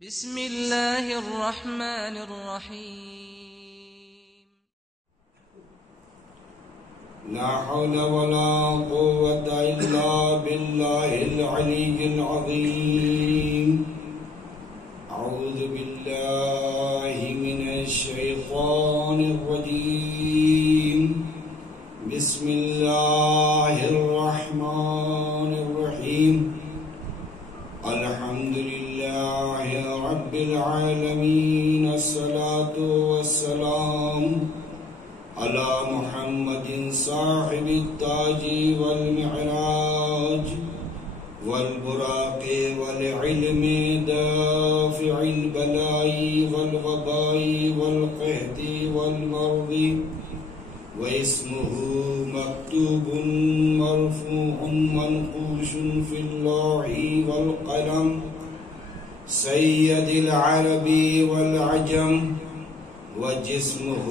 بسم اللہ الرحمن الرحیم لا حول ولا قوة إلا بالله العلي العظيم أعوذ بالله من الشيطان الرجيم بسم الله الرحمن الرحيم الحمد لله رب العالمين الصلاة والسلام على محمد صاحب التاج والمعراج والبراق والعلم دافع البلاء والوباء والقحط والمرض واسمه مكتوب مرفوع منقوش في اللوح والقلم سيد العرب والعجم وجسمه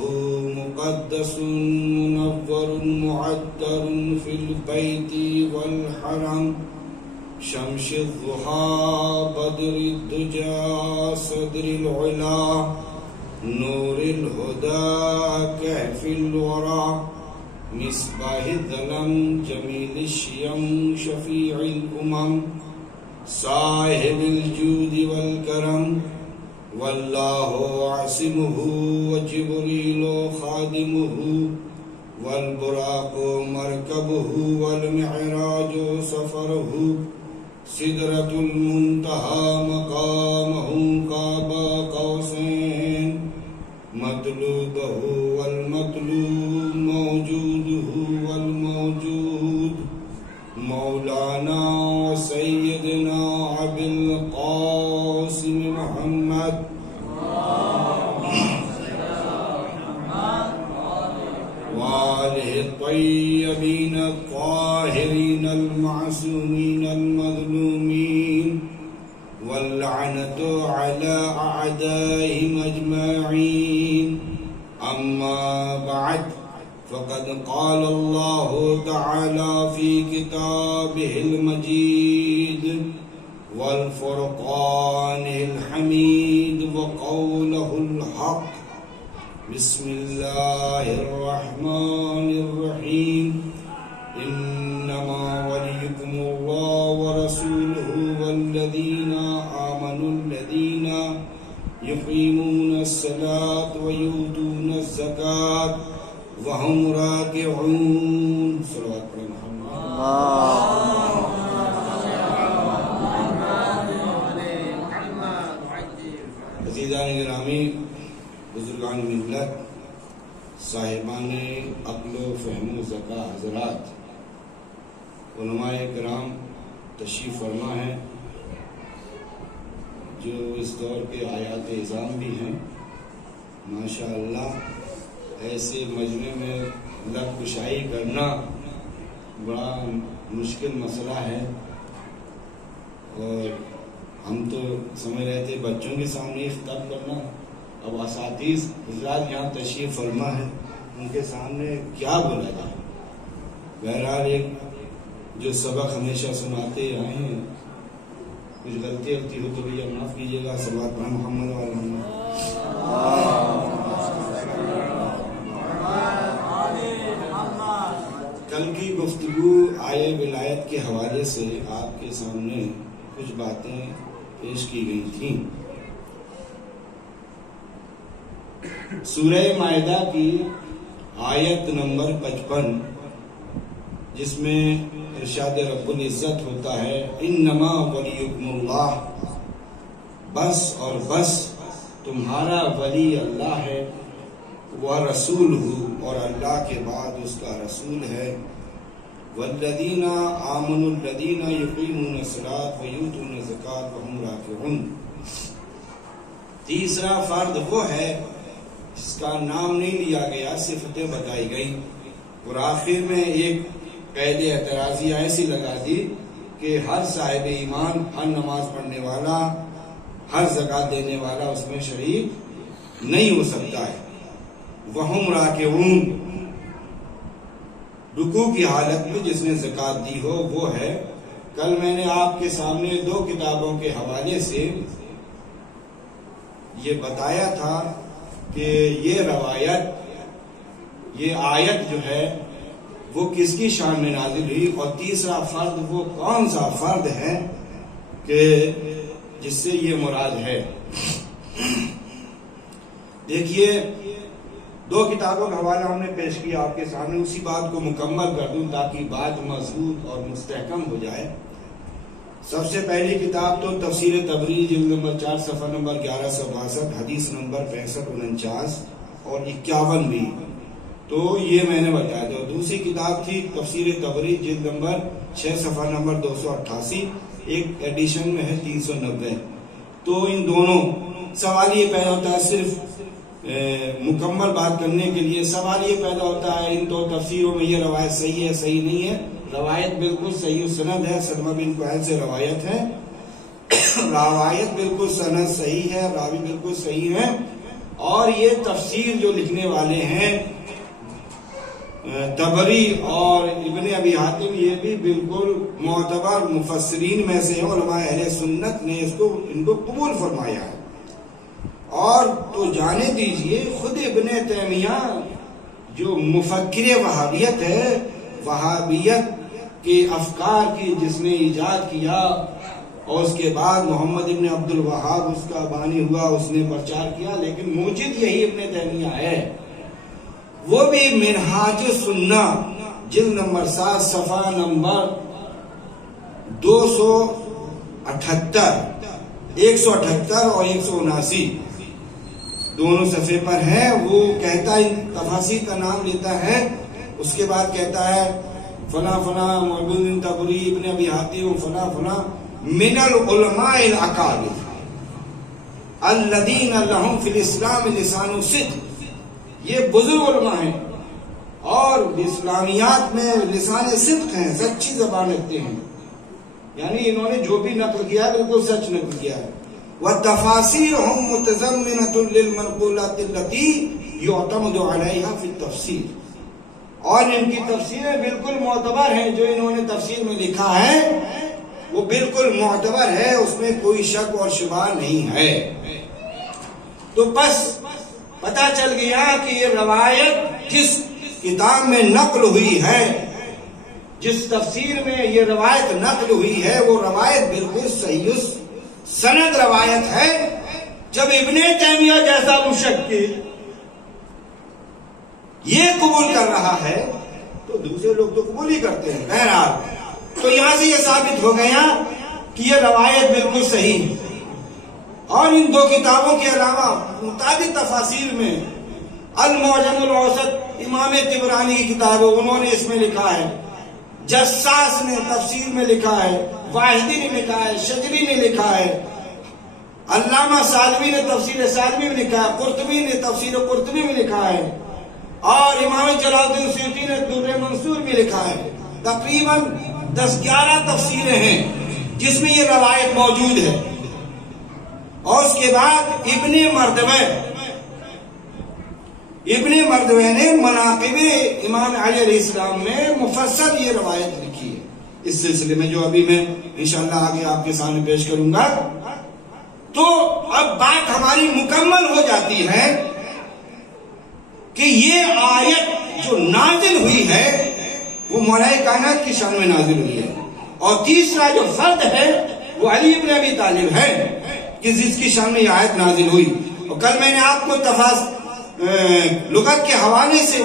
مقدس منور معطر في البيت والحرم شمس الضحى بدر الدجى صدر العلا نور الهدى كهف الورى مصباح الظلم جميل الشيم شفيع الأمم صاحب الجود والكرم والله عاصمه وجبريل خادمه والبراق مركبه والمعراج سفره سدرة المنتهى مقامه قاب قوسين مطلوبه والمطلوب موجوده والموجود مولانا وسيدنا أبي القاسم محمد وآله الطيبين الطاهرين المعصومين المظلومين واللعنة على أعدائهم أجمعين أما بعد فقد قال الله تعالى في كتابه المجيد والفرقان الحميد وقوله الحق بسم الله الرحمن الرحيم إنما وليكم الله ورسوله والذين آمنوا الذين يقيمون الصلاة ويؤتون الزكاة وهم راكعون صلوات محمد عزیزان گرامی بزرگان ملت صاحبان عقل و فہم و ذکا حضرات علماء کرام تشریف فرما ہیں جو اس دور کے آیات اعظام بھی ہیں ماشاءاللہ ایسے مجمع میں لب کشائی کرنا بڑا مشکل مسئلہ ہے اور ہم تو سمجھ رہے تھے بچوں کے سامنے خطاب کرنا اب اساتذ حضرات یہاں تشریف فرما ہے ان کے سامنے کیا بولا جائے بہرحال ایک جو سبق ہمیشہ سناتے آئے ہیں کچھ غلطی ہو تو بھیا معاف کیجیے گا صلوات پڑھیں محمد وعلی محمد کل کی گفتگو آئے ولایت کے حوالے سے آپ کے سامنے کچھ باتیں پیش کی گئی تھیں سورہ مائدہ کی آیت نمبر 55 جس میں ارشاد رب العزت ہوتا ہے انما ولیکم اللہ بس اور بس تمہارا ولی اللہ ہے وَرَسُولُهُ اور اللہ کے بعد اس کا رسول ہے وَالَّذِينَ آمَنُوا الَّذِينَ يُقِيمُونَ الصَّلَاةَ وَيُؤْتُونَ الزَّكَاةَ وَهُمْ رَاكِعُونَ تیسرا فرد وہ ہے جس کا نام نہیں لیا گیا صفتیں بتائی گئی اور آخر میں ایک قید اعتراضی ایسی لگا دی کہ ہر صاحب ایمان ہر نماز پڑھنے والا ہر زکوٰۃ دینے والا اس میں شریک نہیں ہو سکتا ہے وَهُمْ رَاكِعُونَ رکوع کی حالت میں جس نے زکوٰۃ دی ہو وہ ہے کل میں نے آپ کے سامنے دو کتابوں کے حوالے سے یہ بتایا تھا کہ یہ روایت، یہ آیت جو ہے وہ کس کی شان میں نازل ہوئی، اور تیسرا فرد وہ کون سا فرد ہے کہ جس سے یہ مراد ہے۔ دیکھیے، دو کتابوں کا حوالہ ہم نے پیش کیا آپ کے سامنے، اسی بات کو مکمل کر دوں تاکہ بات مضبوط اور مستحکم ہو جائے۔ سب سے پہلی کتاب تو تفسیر تبری جلد نمبر 4 صفحہ نمبر 1162 حدیث نمبر 6549 اور 51 بھی، تو یہ میں نے بتایا تھا۔ دوسری کتاب تھی تفسیر تبری جلد نمبر 6 صفحہ نمبر 288، ایک ایڈیشن میں ہے 390۔ تو ان دونوں سوال یہ پیدا ہوتا ہے، صرف مکمل بات کرنے کے لیے سوال یہ پیدا ہوتا ہے ان دو تفسیروں میں یہ روایت صحیح ہے صحیح نہیں ہے؟ روایت بالکل صحیح سند ہے، سلمہ بن قحیل سے روایت ہے، روایت بالکل سند صحیح ہے، راوی بالکل صحیح ہے، اور یہ تفسیر جو لکھنے والے ہیں تبری اور ابن ابی حاتم یہ بھی بالکل معتبر مفسرین میں سے علماء اہل سنت نے ان کو قبول فرمایا ہے۔ اور تو جانے دیجئے خود ابن تیمیہ جو مفکر وہابیت ہے، وہابیت کے افکار کی جس نے ایجاد کیا، اور اس کے بعد محمد ابن عبد الوہاب اس کا بانی ہوا، اس نے پرچار کیا، لیکن موجد یہی ابن تیمیہ ہے۔ وہ بھی منہاج السنہ جلد نمبر 7 صفحہ نمبر 278 اور 179 دونوں صفحے پر ہے۔ وہ کہتا ہے، تفاسیر کا نام لیتا ہے، اس کے بعد کہتا ہے فلاں فلاں معبود تبری ابن ابی حاتم فلاں فلاں من العلماء الاکابر الذین لهم فی الاسلام لسان صدق، یہ بزرگ علماء ہیں اور اسلامیات میں لسان صدق ہیں، سچی زبان رکھتے ہیں، یعنی انہوں نے جو بھی نقل کیا ہے بالکل سچ نقل کیا ہے۔ وَتَفَاسِيرُهُمْ مُتَضَمِّنَةٌ لِلْمَنْقُولَاتِ الَّتِي يُعْتَمَدُ عَلَيْهَا فِي التَّفْسِيرِ، اور ان کی تفسیریں بالکل معتبر ہیں، جو انہوں نے تفسیر میں لکھا ہے وہ بالکل معتبر ہے، اس میں کوئی شک اور شبہ نہیں ہے۔ تو بس پتہ چل گیا کہ یہ روایت جس کتاب میں نقل ہوئی ہے، جس تفسیر میں یہ روایت نقل ہوئی ہے، وہ روایت بالکل صحیح سند روایت ہے۔ جب ابن تیمیہ جیسا مشکل یہ قبول کر رہا ہے تو دوسرے لوگ تو قبول ہی کرتے ہیں۔ بہرحال تو یہاں سے یہ ثابت ہو گیا کہ یہ روایت بالکل صحیح ہے، اور ان دو کتابوں کے علاوہ متعدد تفاسیر میں المعجم الاوسط امام طبرانی کی کتاب ہے، انہوں نے اس میں لکھا ہے، جساس نے تفسیر میں لکھا ہے، واحدی نے لکھا ہے، شجری نے لکھا ہے، علامہ سالمی نے تفسیر سالمی میں لکھا ہے، قرطبی نے تفسیر قرطبی میں لکھا ہے، اور امام جلال الدین سیوطی نے در منصور میں لکھا ہے۔ تقریباً 10-11 تفسیریں ہیں جس میں یہ روایت موجود ہے۔ اور اس کے بعد ابن مردوے نے مناقب امام علی علیہ السلام میں مفصل یہ روایت لکھی ہے، اس سلسلے میں جو ابھی میں انشاءاللہ آگے آپ کے سامنے پیش کروں گا۔ تو اب بات ہماری مکمل ہو جاتی ہے کہ یہ آیت جو نازل ہوئی ہے وہ مولا کائنات کی شان میں نازل ہوئی ہے، اور تیسرا جو فرد ہے وہ علی ابن ابی طالب ہے کہ جس کی شان میں یہ آیت نازل ہوئی۔ اور کل میں نے آپ کو لغت کے حوالے سے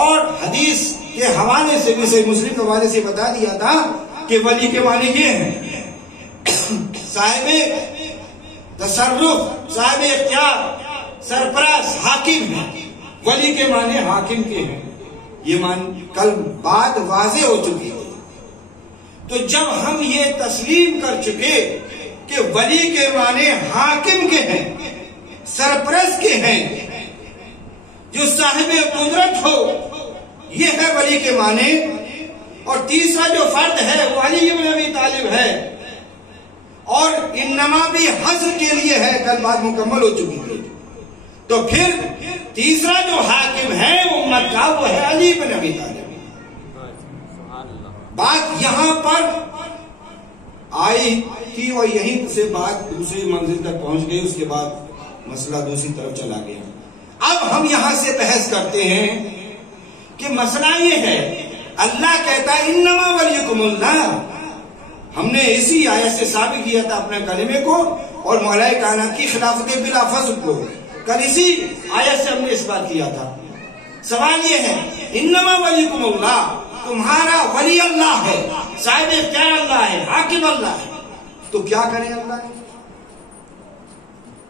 اور حدیث کے حوالے سے بھی صحیح مسلم کے حوالے سے بتا دیا تھا کہ ولی کے معنی یہ ہیں صاحب تصرف، صاحب اختیار، سرپرست، حاکم ہیں۔ ولی کے معنی حاکم کے ہیں، یہ کل بات واضح ہو چکی ہے۔ تو جب ہم یہ تسلیم کر چکے کہ ولی کے معنی حاکم کے ہیں، سرپرست کے ہیں، جو صاحب قدرت ہو، یہ ہے ولی کے معنی، اور تیسرا جو فرد ہے وہ علی ابن ابی طالب ہے، اور انما بھی حضر کے لیے ہے، کل بات مکمل ہو چکی تھی۔ تو پھر تیسرا جو حاکم ہے امت کا وہ ہے علی ابن ابی طالب۔ بات یہاں پر آئی تھی اور یہیں سے بات دوسری منزل تک پہنچ گئی۔ اس کے بعد مسئلہ دوسری طرف چلا گیا. اب ہم یہاں سے بحث کرتے ہیں کہ مسئلہ یہ ہے، اللہ کہتا ہے انما ولیکم اللہ. ہم نے اسی آیت سے ثابت کیا تھا اپنے کلمے کو اور مولا کائنات کی خلافت بلا فضل کو. کل اسی آیت سے ہم نے اس بات کیا تھا. سوال یہ ہے انما ولیکم اللہ، تمہارا ولی اللہ ہے، صاحب اختیار اللہ ہے، حاکم اللہ ہے. تو کیا کریں اللہ ہے؟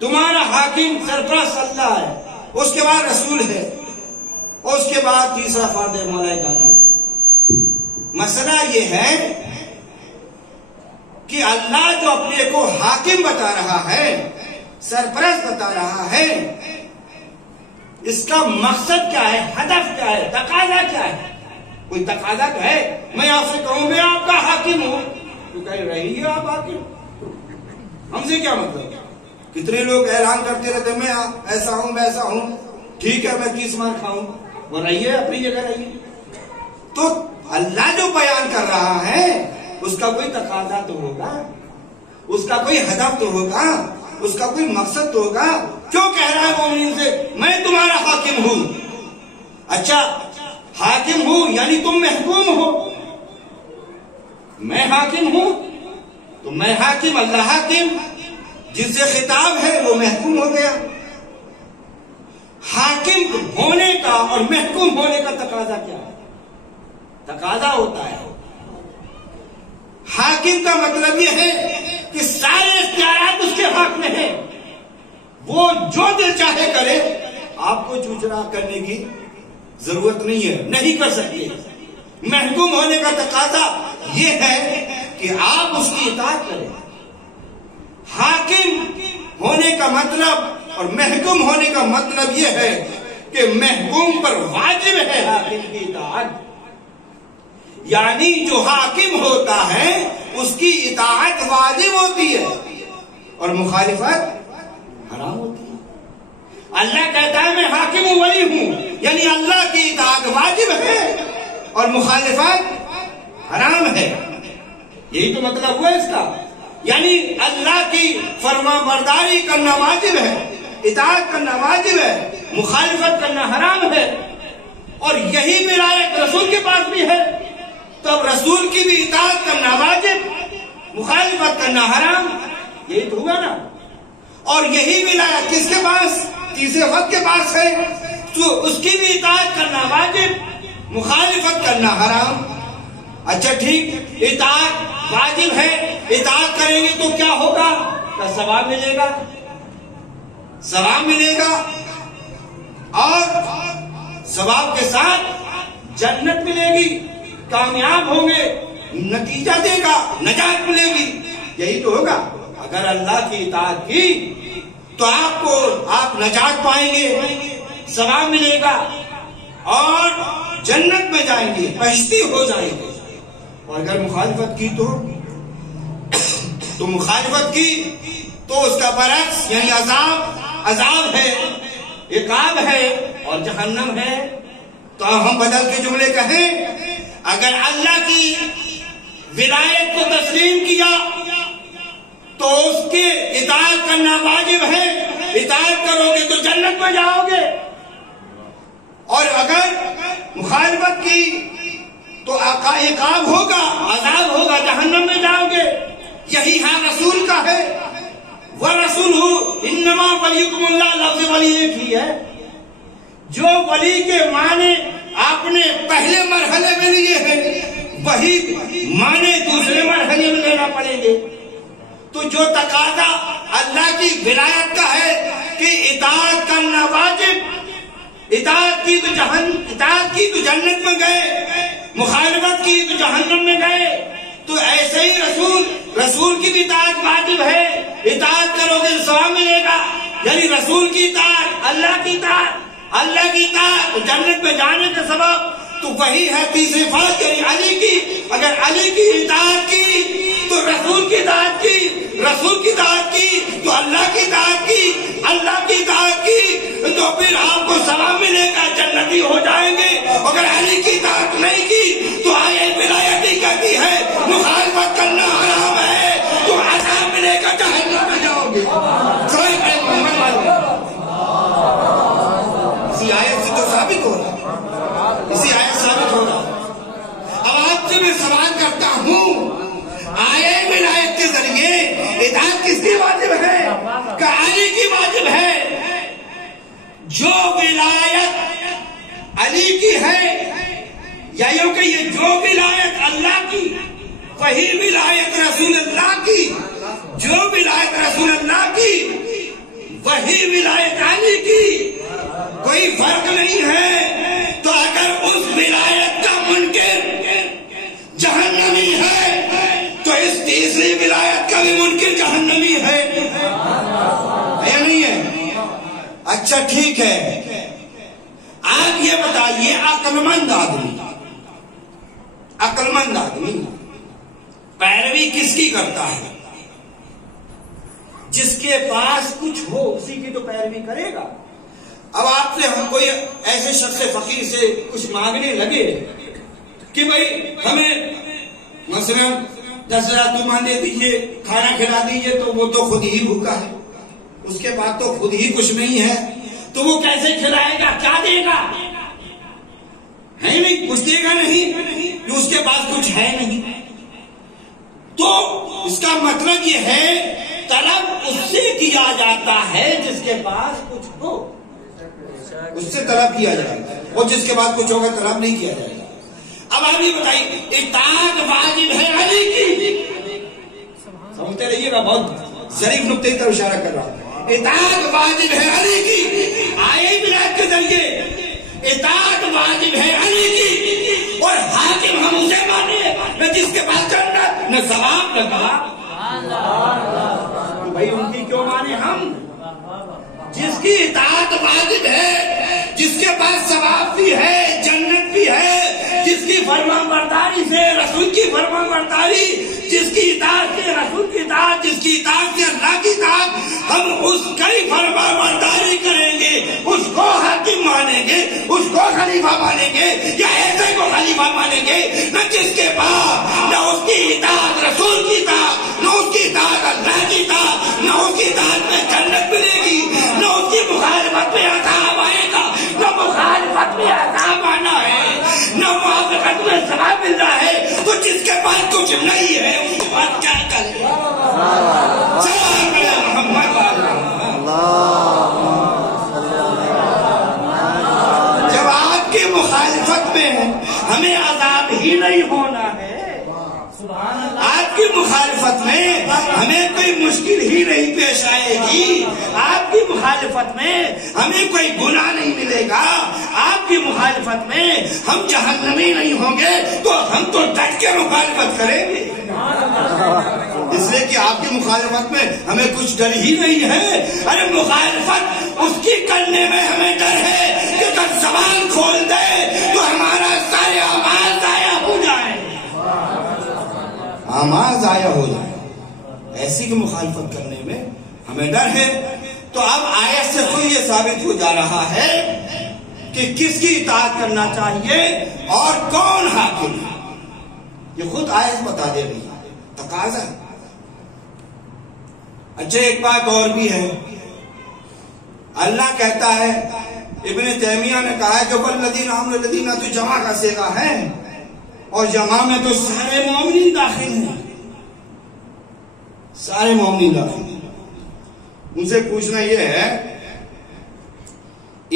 تمہارا حاکم سرپرست اللہ ہے، اس کے بعد رسول ہے، اور اس کے بعد تیسرا فرد ہے مولا کائنات. مسئلہ یہ ہے کہ اللہ جو اپنے کو حاکم بتا رہا ہے، سرپرست بتا رہا ہے، اس کا مقصد کیا ہے، ہدف کیا ہے، تقاضا کیا ہے؟ کوئی تقاضا تو ہے. میں آپ سے کہوں میں آپ کا حاکم ہوں تو کہہ رہی ہے آپ حاکم، ہم سے کیا مطلب؟ کتنے لوگ اعلان کرتے رہتے میں ایسا ہوں ویسا ہوں، ٹھیک ہے میں 30 مار کھاؤں، وہ رہیے اپنی جگہ رہیے. تو اللہ جو بیان کر رہا ہے اس کا کوئی تقاضا تو ہوگا، اس کا کوئی ہدف تو ہوگا، اس کا کوئی مقصد تو ہوگا. کیوں کہہ رہا ہے مومنین سے میں تمہارا حاکم ہوں؟ اچھا حاکم ہوں یعنی تم محکوم ہو. میں حاکم ہوں تو میں حاکم، اللہ حاکم، جس سے خطاب ہے وہ محکوم ہو گیا. حاکم ہونے کا اور محکوم ہونے کا تقاضا کیا ہے؟ تقاضا ہوتا ہے حاکم کا مطلب یہ ہے کہ سارے اختیارات اس کے حق میں ہیں، وہ جو دل چاہے کرے، آپ کو چوچرا کرنے کی ضرورت نہیں ہے، نہیں کر سکتے. محکوم ہونے کا تقاضا یہ ہے کہ آپ اس کی اطاعت کریں. حاکم ہونے کا مطلب اور محکوم ہونے کا مطلب یہ ہے کہ محکوم پر واجب ہے حاکم کی اطاعت. یعنی جو حاکم ہوتا ہے اس کی اطاعت واجب ہوتی ہے اور مخالفت حرام ہوتی ہے. اللہ کہتا ہے میں حاکم ہوں، ولی ہوں، یعنی اللہ کی اطاعت واجب ہے اور مخالفت حرام ہے. یہی تو مطلب ہوا اس کا. یعنی اللہ کی فرما برداری کرنا واجب ہے، اطاعت کرنا واجب ہے، مخالفت کرنا حرام ہے. اور یہی ولایت رسول کے پاس بھی ہے، تب رسول کی بھی اطاعت کرنا واجب، مخالفت کرنا حرام. یہی تو ہوا نا. اور یہی ولایت کس کے پاس؟ تیسرے وقت کے پاس ہے، تو اس کی بھی اطاعت کرنا واجب، مخالفت کرنا حرام. اچھا ٹھیک، اطاعت واجب ہے، اطاعت کریں گے تو کیا ہوگا؟ کا ثواب ملے گا، ثواب ملے گا، اور ثواب کے ساتھ جنت ملے گی، کامیاب ہوں گے، نتیجہ دے گا، نجات ملے گی. یہی تو ہوگا. اگر اللہ کی اطاعت کی تو آپ نجات پائیں گے، ثواب ملے گا اور جنت میں جائیں گے، بہشتی ہو جائیں گے. اور اگر مخالفت کی تو مخالفت کی تو اس کا برعکس یعنی عذاب ہے، عقاب ہے اور جہنم ہے. تو ہم بدل کے جملے کہیں، اگر اللہ کی ولایت کو تسلیم کیا تو اس کی اطاعت کرنا واجب ہے، اطاعت کرو گے تو جنت میں جاؤ گے. اور اگر مخالفت کی تو عقاب ہوگا، عذاب ہوگا، جہنم میں جاؤ گے. یہی حال رسول کا ہے. وَرَسُولُهُ إِنَّمَا وَلِيُّكُمُ اللَّهُ. لفظ ولی ایک ہی ہے. جو ولی کے معنی آپ نے پہلے مرحلے میں لیے ہیں وہی معنی دوسرے مرحلے میں لینا پڑیں گے. تو جو تقاضا اللہ کی ولایت کا ہے کہ اطاعت کرنا واجب، اطاعت کی تو جنت میں گئے، مخالفت کی تو جہنم میں گئے. تو ایسے ہی رسول کی بھی اطاعت واجب ہے، اطاعت کرو گے ثواب ملے گا. یعنی رسول کی اطاعت، اللہ کی اطاعت جنت میں جانے کا سبب تو وہی ہے تیسری فرض یعنی علی کی. اگر علی کی اطاعت کی تو رسول کی اطاعت کی، رسول کی اطاعت کی تو اللہ کی اطاعت کی، اللہ کی اطاعت کی تو پھر آپ کو ثواب ملے گا، جنتی ہو جائیں گے. اگر علی کی اطاعت نہیں کی تو آئے ولایت ہی کہتی ہے مخالفت کرنا حرام ہے، تو عذاب ملے گا، جہنم میں جاؤ گے. ہے یا یوں کہ یہ جو ولایت اللہ کی وہی ولایت رسول اللہ کی، جو ولایت رسول اللہ کی وہی ولایت علی کی، کوئی فرق نہیں ہے؟ تو اگر اس ولایت کا منکر جہنمی ہے تو اس تیسری ولایت کا بھی منکر جہنمی ہے یا نہیں ہے؟ اچھا ٹھیک ہے، آپ یہ بتائیے عقل مند آدمی پیروی کس کی کرتا ہے؟ جس کے پاس کچھ ہو اسی کی تو پیروی کرے گا۔ اب آپ سے ہم کوئی ایسے شخص فقیر سے کچھ مانگنے لگے کہ بھائی ہمیں مثلا 10,000 تومان دے دیجئے، کھانا کھلا دیجئے، تو وہ تو خود ہی بھوکا ہے، اس کے بعد تو خود ہی کچھ نہیں ہے، تو وہ کیسے کھلائے گا؟ کیا دے گا؟ ہے نہیں، کچھ دے گا نہیں، جو اس کے پاس کچھ ہے نہیں۔ تو اس کا مطلب یہ ہے طلب اس سے کیا جاتا ہے جس کے پاس کچھ ہو، اس سے طلب کیا جائے گا، اور جس کے پاس کچھ ہوگا طلب نہیں کیا جائے گا۔ اب آپ یہ بتائیے اطاعت واجب ہے علی کی، سمجھتے رہیے گا، بہت ظریف نقطے کی طرف اشارہ کر رہا ہوں۔ اطاعت واجب ہے علی کی، آئے ولایت کے ذریعے اطاعت واجب ہے علی کی، اور حاکم ہم اسے مانے نہ جس کے پاس جنت نہ ثواب نہ کباب۔ بھائی ان کی کیوں مانے ہم؟ جس کی اطاعت واجب ہے، جس کے پاس ثواب بھی ہے، جنت بھی ہے، جس کی فرمان برداری سے رسول کی فرمان برداری، جس کی اطاعت سے رسول کی اطاعت، جس کی اطاعت سے اللہ کی اطاعت، ہم اس کی فرمان برداری کریں گے، اس کو حاکم مانیں گے، اس کو خلیفہ مانیں گے، یا ایسے کو خلیفہ مانیں گے نہ جس کے پاس نہ اس کی اطاعت رسول کی اطاعت، نہ اس کی اطاعت اللہ کی اطاعت، نہ اس کی اطاعت میں جنت ملے گی، نہ اس کی مخالفت میں عذاب آئے گا، نہ مخالفت میں عذاب آنا ہے، نہ موافقت میں ثواب مل رہا ہے، تو جس کے پاس کچھ نہیں ہے اس کے بعد کیا کرے؟ جب آپ کی مخالفت میں ہمیں عذاب ہی نہیں ہونا ہے، آپ کی مخالفت میں ہمیں کوئی مشکل ہی نہیں پیش آئے گی، آپ کی مخالفت میں ہمیں کوئی گناہ نہیں ملے گا، آپ کی مخالفت میں ہم جہنمی نہیں ہوں گے، تو ہم تو ڈٹ کے مخالفت کریں گے، اس لیے کہ آپ کی مخالفت میں ہمیں کچھ ڈر ہی نہیں ہے۔ ارے مخالفت اس کی کرنے میں ہمیں ڈر ہے کہ جب زبان کھول دے تو ہمارا سارے اعمال ضائع ہو جائے، اعمال ضائع ہو جائے، ایسی کی مخالفت کرنے میں ہمیں ڈر ہے۔ تو اب آیت سے خود یہ ثابت ہو جا رہا ہے کہ کس کی اطاعت کرنا چاہیے اور کون حاکم ہے، یہ خود آیت بتا دے رہی ہے، تقاضا ہے۔ اچھا ایک بات اور بھی ہے، اللہ کہتا ہے، ابن تیمیہ نے کہا ہے کہ والذین آمنوا الذین تو جمع کا صیغہ ہے، اور جمع میں تو سارے مومنین داخل ہیں، سارے مومنین داخل ہیں۔ ان سے پوچھنا یہ ہے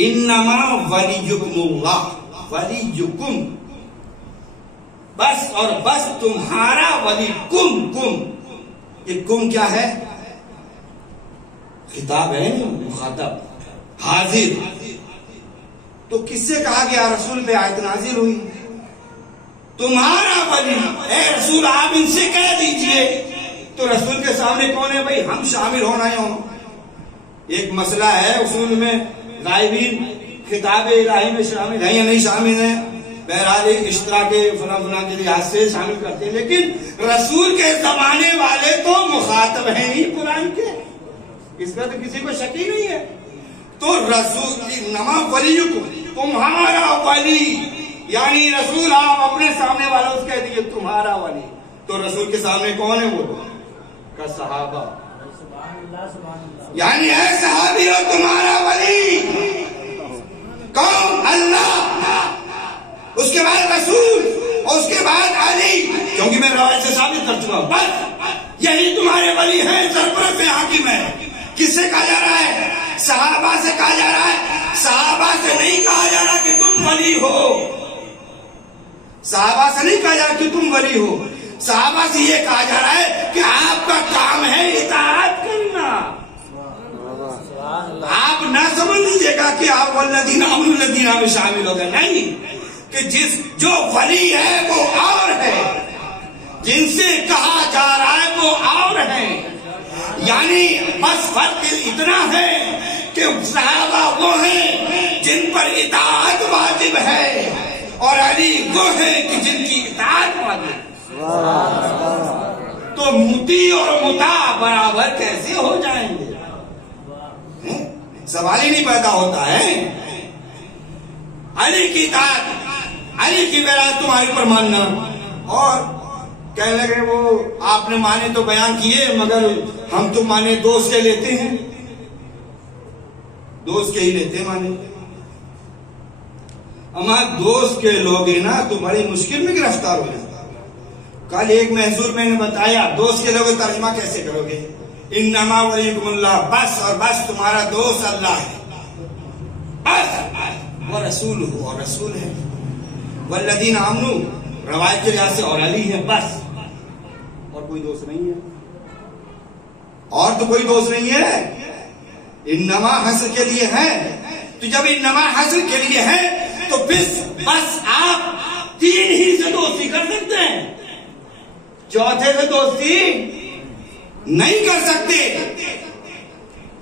انما ولیکم اللہ، ولیکم بس اور بس تمہارا ولی، کم یہ کم کیا ہے؟ خطاب ہے، مخاطب حاضر، تو کس سے کہا گیا؟ رسول پہ آیت نازل ہوئی، تمہارا ولی، اے رسول آپ ان سے کہہ دیجئے، تو رسول کے سامنے کون ہے بھائی؟ ہم شامل ہونا ہی ہوں۔ ایک مسئلہ ہے اصول میں، غائبین خطاب الہی میں شامل ہیں یا نہیں شامل ہیں، بہرحال ایک اشتراک فلاں کے لحاظ سے شامل کرتے ہیں، لیکن رسول کے زمانے والے تو مخاطب ہیں ہی قرآن کے، اس میں تو کسی کو شک ہی نہیں ہے۔ تو رسول نما ولیکم، تمہارا ولی، یعنی رسول آپ اپنے سامنے والا اس کہہ دیجئے تمہارا ولی، تو رسول کے سامنے کون ہے؟ وہ کا صحابہ، یعنی اے صحابی ہو تمہارا ولی کون؟ اللہ، اس کے بعد رسول، اور اس کے بعد علی، کیونکہ میں روایت سے ثابت کر چکا ہوں، بس یہی تمہارے ولی ہیں، سرپرست حاکم ہے۔ کس سے کہا جا رہا ہے؟ صحابہ سے کہا جا رہا ہے، صحابہ سے نہیں کہا جا رہا کہ تم ولی ہو، صحابہ سے نہیں کہا جا رہا کہ تم ولی ہو، صحابہ سے یہ کہا جا رہا ہے کہ آپ کا کام ہے اطاعت کرنا. آپ نہ سمجھ لیجیے گا کہ آپ والذین آمنوا الذین میں شامل ہو گئے، نہیں، کہ جو ولی ہے وہ اور ہے، جن سے کہا جا رہا ہے وہ اور ہے. یعنی بس فرق اتنا ہے کہ صحابہ وہ ہیں جن پر اطاعت واجب ہے، اور علی وہ ہیں کہ جن کی اطاعت واجب ہے. تو مطیع اور مطاع برابر کیسے ہو جائیں گے؟ سوال ہی نہیں پیدا ہوتا ہے. علی کی اطاعت، علی کی ولایت تمہارے پر ماننا، اور کہنے لگے وہ آپ نے مانے تو بیان کیے مگر ہم تو مانے دوست کے لیتے ہیں، دوست کے ہی لیتے ہیں مانے. اما دوست کے لوگے نا تو بڑی مشکل میں گرفتار ہو جاتا. کل ایک محضور میں نے بتایا دوست کے لوگے ترجمہ کیسے کرو گے؟ انما ولیکم اللہ، بس اور بس تمہارا دوست اللہ ہے، بس، وہ رسول ہو اور رسول ہے، والذین آمنوا روایت کے لحاظ سے اور علی ہے، بس، اور کوئی دوست نہیں ہے، اور تو کوئی دوست نہیں ہے. انما حسر کے لیے ہے. تو جب انما حسر کے لیے ہے تو پھر بس آپ تین ہی سے دوستی کر سکتے ہیں، چوتھے سے دوستی نہیں کر سکتے.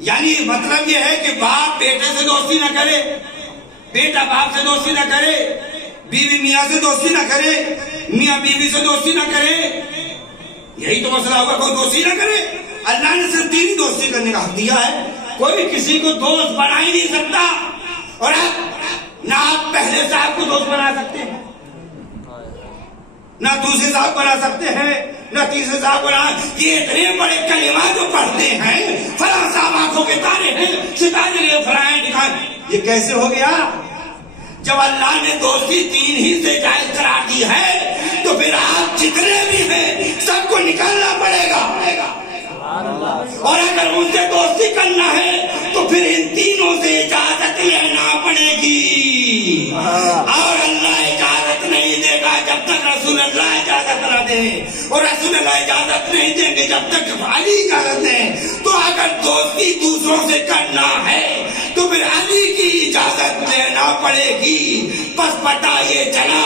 یعنی مطلب یہ ہے کہ باپ بیٹے سے دوستی نہ کرے، بیٹا باپ سے دوستی نہ کرے، بیوی میاں سے دوستی نہ کرے، میاں بیوی سے دوستی نہ کرے. یہی تو مسئلہ ہوگا، کوئی دوستی نہ کرے. اللہ نے صرف تین دوستی کرنے کا حق دیا ہے، کوئی کسی کو دوست بنا ہی نہیں سکتا. اور نہ آپ پہلے صاحب کو دوست بنا سکتے ہیں، نہ دوسرے صاحب بنا سکتے ہیں، نہ تیسرے صاحب بنا. یہ اتنے بڑے کلمات جو پڑھتے ہیں، فلاں صاحب آنکھوں کے تارے ہیں، ستارے فلاں دکھائیں، یہ کیسے ہو گیا؟ جب اللہ نے دوستی تین ہی سے جائز قرار دی ہے تو پھر آپ جتنے بھی ہیں سب کو نکالنا پڑے گا. اور اگر ان سے دوستی کرنا ہے تو پھر ان تینوں سے اجازت لینا پڑے گی، اور اللہ اجازت نہیں دے گا جب تک رسول اللہ اجازت نہ دے، اور رسول اللہ اجازت نہیں دیں گے جب تک علی اجازت دیں. تو اگر دوستی دوسروں سے کرنا ہے تو پھر علی کی اجازت لینا پڑے گی. بس پتہ یہ چلا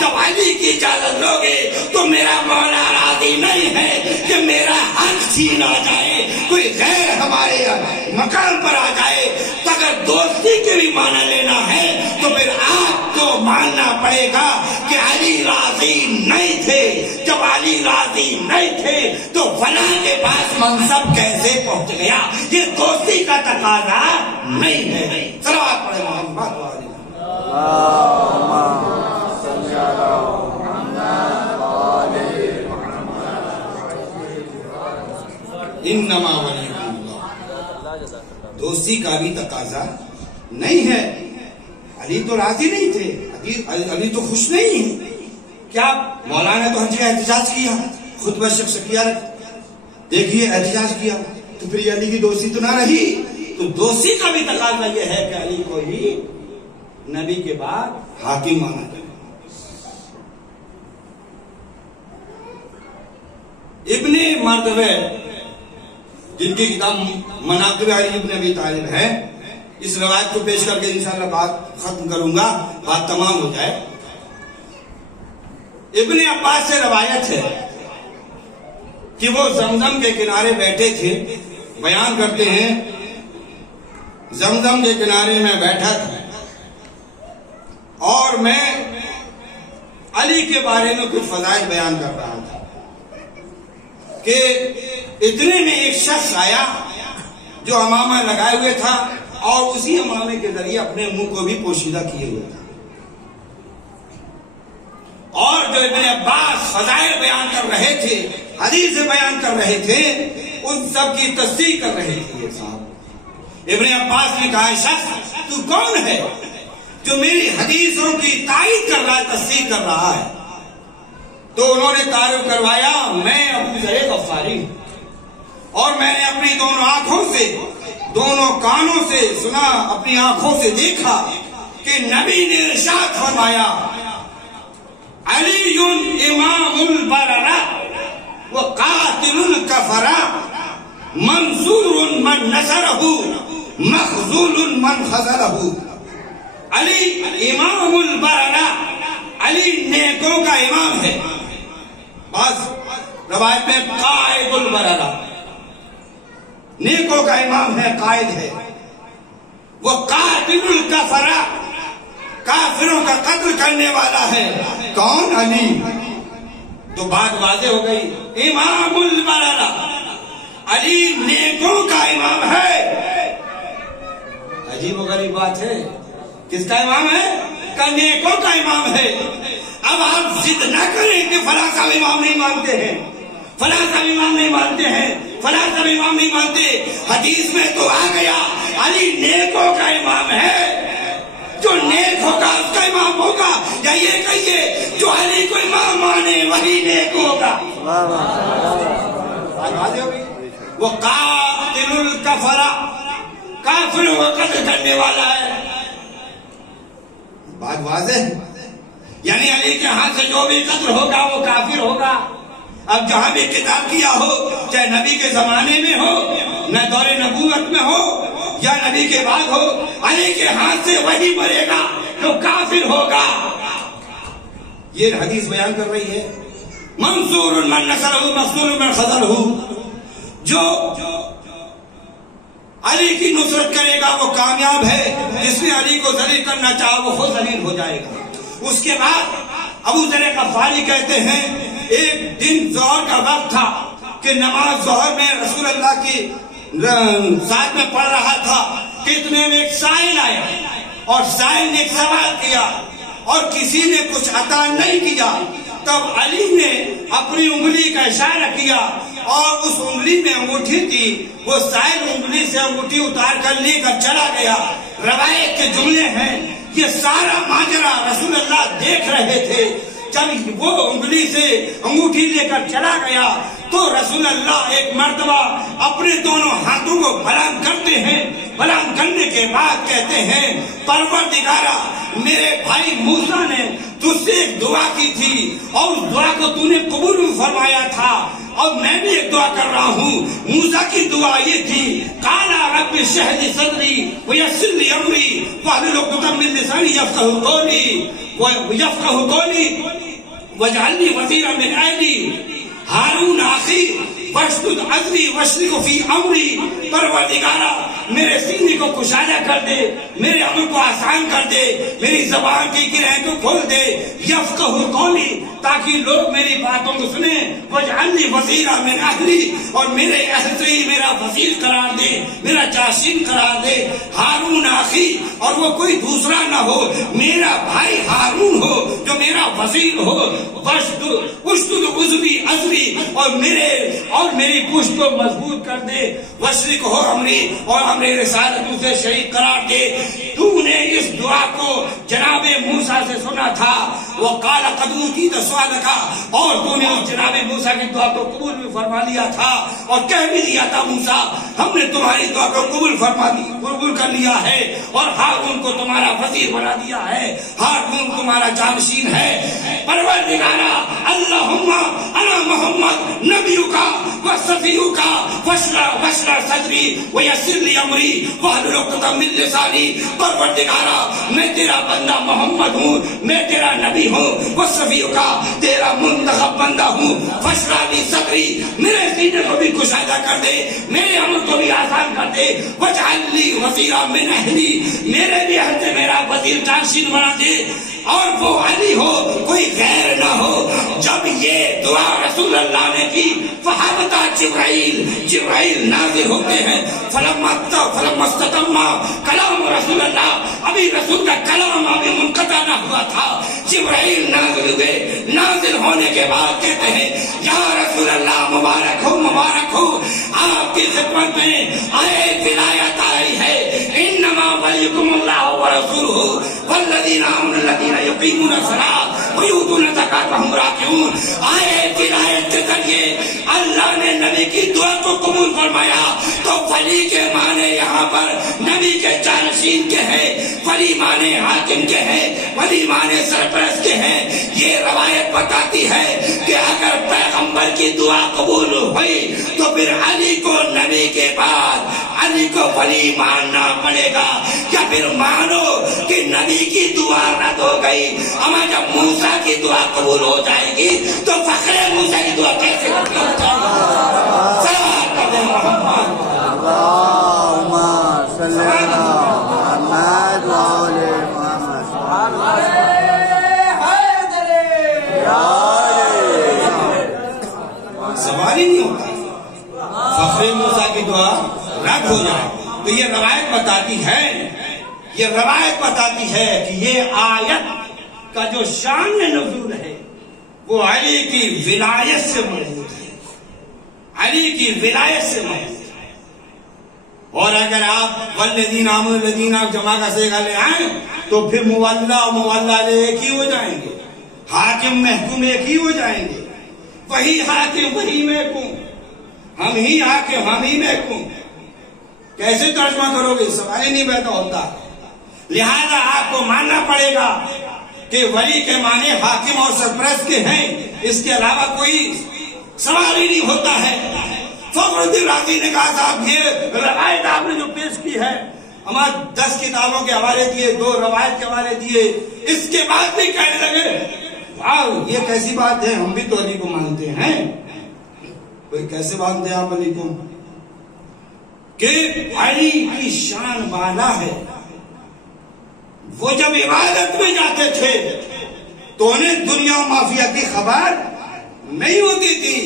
جب علی کی اجازت لوگے تو میرا مولا راضی نہیں ہے کہ میرا حق چھینا جائے، کوئی غیر ہمارے مقام پر آ جائے. تو اگر دوستی کے بھی معنی لینا ہے تو پھر آپ کو ماننا پڑے گا کہ علی راضی نہیں تھے. جب علی راضی نہیں تھے تو فلاں کے پاس منصب کیسے پہنچ گیا؟ یہ دوستی کا تقاضا نہیں ہے. صلوات پڑھیں محمد والے. انما ولیکم اللہ، دوستی کا بھی تقاضا نہیں ہے. علی تو راضی نہیں تھے، علی تو خوش نہیں ہے. کیا مولانا تو ہر جگہ احتجاج کیا، خطبہ شخصیہ دیکھیے احتجاج کیا، تو پھر یہ علی کی دوستی تو نہ رہی. تو دوستی کا بھی تقاضا یہ ہے کہ علی کو ہی نبی کے بعد حاکم مانا جائے. ابن مردوے جن کی کتاب مناقب علی ابن ابی طالب ہے، اس روایت کو پیش کر کے انشاءاللہ بات ختم کروں گا، بات تمام ہو جائے. ابن عباس سے روایت ہے کہ وہ زمزم کے کنارے بیٹھے تھے. بیان کرتے ہیں زمزم کے کنارے میں بیٹھا تھا اور میں علی کے بارے میں کچھ فضائل بیان کر رہا تھا کہ اتنے میں ایک شخص آیا جو امامہ لگائے ہوئے تھا اور اسی امامے کے ذریعے اپنے منہ کو بھی پوشیدہ کیے ہوئے تھا. اور جو ابن عباس فضائل بیان کر رہے تھے، حدیث بیان کر رہے تھے، ان سب کی تصدیق کر رہے تھے. یہ صاحب ابن عباس نے کہا شخص تو کون ہے جو میری حدیثوں کی تائید کر رہا ہے، تصدیق کر رہا ہے؟ تو انہوں نے تعارف کروایا میں ابو ذر غفاری ہوں، اور میں نے اپنی دونوں آنکھوں سے، دونوں کانوں سے سنا، اپنی آنکھوں سے دیکھا کہ نبی نے ارشاد فرمایا علی امام البررہ وقاتل الکفرہ منصور من نصرہ مخذول من خذلہ. علی امام البررہ، علی نیکوں کا امام ہے. بعض روایت میں قائد البررہ، نیکوں کا امام ہے، قائد ہے. وہ قاتل الکفرہ، کافروں کا قتل کرنے والا ہے. کون؟ علی. تو بات واضح ہو گئی. امام البررہ، علی نیکوں کا امام ہے. عجیب و غریب بات ہے. کس کا امام ہے؟ کہ نیکوں کا امام ہے. اب آپ ضد نہ کریں کہ فلاں صاحب امام نہیں مانتے ہیں، فلاں صاحب امام نہیں مانتے ہیں، فلاں صاحب امام نہیں مانتے. حدیث میں تو آ گیا علی نیکوں کا امام ہے. جو نیک ہوگا اس کا امام ہوگا. یا یہ کہیے جو علی کو امام مانے وہی نیک ہوگا. وہ قاتل الکفرہ، کافروں کو قتل کرنے والا ہے. بات واضح. یعنی علی کے ہاتھ سے جو بھی قتل ہوگا وہ کافر ہوگا. اب جہاں بھی قتال کیا ہو، چاہے نبی کے زمانے میں ہو، نہ دور نبوت میں ہو یا نبی کے بعد ہو، علی کے ہاتھ سے وہی مرے گا تو کافر ہوگا. یہ حدیث بیان کر رہی ہے. منصور من نصرہ مخذول من خذلہ. جو علی کی نصرت کرے گا وہ کامیاب ہے، جس نے علی کو ذلیل کرنا چاہا وہ خود ذلیل ہو جائے گا. اس کے بعد ابو ذر غفاری کہتے ہیں ایک دن ظہر کا وقت تھا کہ نماز ظہر میں رسول اللہ کی ساتھ میں پڑھ رہا تھا کہ اتنے میں ایک سائل آیا اور سائل نے ایک سوال کیا اور کسی نے کچھ عطا نہیں کیا. تب علی نے اپنی انگلی کا اشارہ کیا اور اس انگلی میں انگوٹھی تھی. وہ سائل انگلی سے انگوٹھی اتار کر لے کر چلا گیا. روایت کے جملے ہیں یہ سارا ماجرا رسول اللہ دیکھ رہے تھے. جب وہ انگلی سے انگوٹھی لے کر چلا گیا تو رسول اللہ ایک مرتبہ اپنے دونوں ہاتھوں کو بلند کرتے ہیں. بلند کرنے کے بعد کہتے ہیں پروردگارا، میرے بھائی موسیٰ نے تجھ سے ایک دعا کی تھی اور اس دعا کو تو نے قبول فرمایا تھا اور میں بھی ایک دعا کر رہا ہوں. موسیٰ کی دعا یہ تھی قالا رب اشرح لی صدری ویسر لی امری واحلل عقدۃ من لسانی یفقہوا قولی واجعلنی وزیرا من اہلی ہارون اخی واشدد عضری واشرکہ فی امری. پروردگارا میرے سینے کو کشادہ کر دے، میرے عمل کو آسان کر دے، میری زبان کی گرہیں کو کھول دے. یفقہوا قولی، تاکہ لوگ میری باتوں کو سنیں. واجعلنی وزیرا من اہلی، اور میرے اہل سے ہی میرا وزیر قرار دے، میرا جاسین قرار دے. ہارون اخی، اور وہ کوئی دوسرا نہ ہو، میرا بھائی ہارون ہو جو میرا وزیر ہو. واشدد عضری، اور میری پشت کو مضبوط کر دے. وشرک ہو امری، اور ہمیں رسالت سے شریک قرار دے. تو نے اس دعا کو جناب موسیٰ سے سنا تھا. وقال قد اوتیت سؤالک، اور تو نے اس جناب موسیٰ کی دعا کو قبول بھی فرما لیا تھا اور کہہ بھی دیا تھا موسیٰ ہم نے تمہاری دعا کو قبول کر لیا ہے اور ہارون کو تمہارا وزیر بنا دیا ہے، ہارون تمہارا جانشین ہے. پروردگارا اللہم انا محمد نبیک و صفیک واشرح صدری ویسر لی امری واحلل عقدۃ من لسانی. پروردگارا میں تیرا بندہ محمد ہوں، میں تیرا نبی ہوں، وہ صفیک تیرا منتخب بندہ ہوں. واشرح لی صدری، میرے سینے کو بھی کشادہ کر دے، میرے عمل کو بھی آسان کر دے. واجعل لی وزیرا من اہلی، میرے بھی اہل سے میرا وزیر جانشین بنا دے. اور وہ علی ہو، کوئی غیر نہ ہو. جب یہ دعا رسول اللہ نے کی فحبتا جبرائیل نازل ہوتے ہیں. فلما استتم کلام رسول اللہ، ابھی رسول کا کلام ابھی منقطع نہ ہوا تھا، جبرائیل نازل ہوئے. نازل ہونے کے بعد کہتے ہیں یا رسول اللہ مبارک ہو، آپ کی خدمت میں آئے ولایت آئی ہے. انما ولیکم اللہ ورسولہ والذین آمنوا الذین یقیمون الصلاۃ ویؤتون الزکاۃ وہم راکعون. آئے ولایت کے ذریعے اللہ نے نبی کی دعا کو قبول فرمایا. تو ولی کے معنی یہاں پر نبی کے جانشین نشین کے ہیں، ولی مانے حاکم کے ہیں، ولی مانے سرپرست کے ہیں. یہ روایت بتاتی ہے کہ اگر پیغمبر کی دعا قبول ہوئی تو پھر علی کو نبی کے بعد علی کو ولی ماننا پڑے گا، یا پھر مانو کہ نبی کی دعا رد ہو گئی، اما جب موسیٰ کی دعا قبول ہو جائے گی تو فخر موسیٰ کی دعا کیسے قبول ہو جائے گی؟ صلوات پڑھیں محمد. اللہم صلی علی محمد و آل محمد. سوال ہی نہیں ہوتا فخر موسیٰ کی دعا رد ہو جائے. تو یہ روایت بتاتی ہے، یہ روایت بتاتی ہے کہ یہ آیت کا جو شان نزول ہے وہ علی کی ولایت سے مربوط ہے، علی کی ولایت سے مربوط ہے. اور اگر آپ والذین آمنوا الذین جمع کا صیغہ لے آئیں تو پھر مولا اور مولا ایک ہی ہو جائیں گے، حاکم محکوم ایک ہی ہو جائیں گے. وہی حاکم وہی محکوم، ہم ہی حاکم ہم ہی محکوم. کیسے ترجمہ کرو گے؟ سوال ہی نہیں پیدا ہوتا. لہذا آپ کو ماننا پڑے گا کہ ولی کے معنی حاکم اور سرپرست کے ہیں، اس کے علاوہ کوئی سوال ہی نہیں ہوتا ہے. فخر الدین رازی نے کہا صاحب یہ روایت آپ نے جو پیش کی ہے، ہمارے 10 کتابوں کے حوالے دیے، 2 روایت کے حوالے دیے، اس کے بعد بھی کہنے لگے واہ یہ کیسی بات ہے، ہم بھی تو علی کو مانتے ہیں. کوئی کیسے مانتے ہیں آپ علی کو؟ کہ علی کی شان بالا ہے. وہ جب عبادت میں جاتے تھے تو انہیں دنیا و مافیا کی خبر نہیں ہوتی تھی.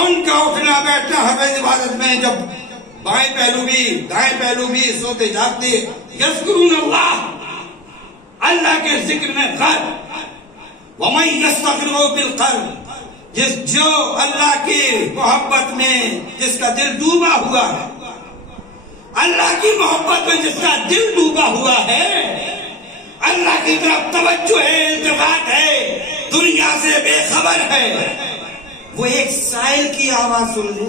ان کا اٹھنا بیٹھنا ہر عبادت میں، جب بائیں پہلو بھی دائیں پہلو بھی سوتے جاگتے یذکرون اللہ، اللہ کے ذکر میں غرق. وَمَن يَسْتَغْفِرُ بِالْقَلْبِ، جو اللہ کی محبت میں جس کا دل ڈوبا ہوا ہے، اللہ کی محبت میں جس کا دل ڈوبا ہوا ہے، اللہ کی طرف توجہ ہے، التفات ہے، دنیا سے بے خبر ہے، وہ ایک سائل کی آواز سن لے،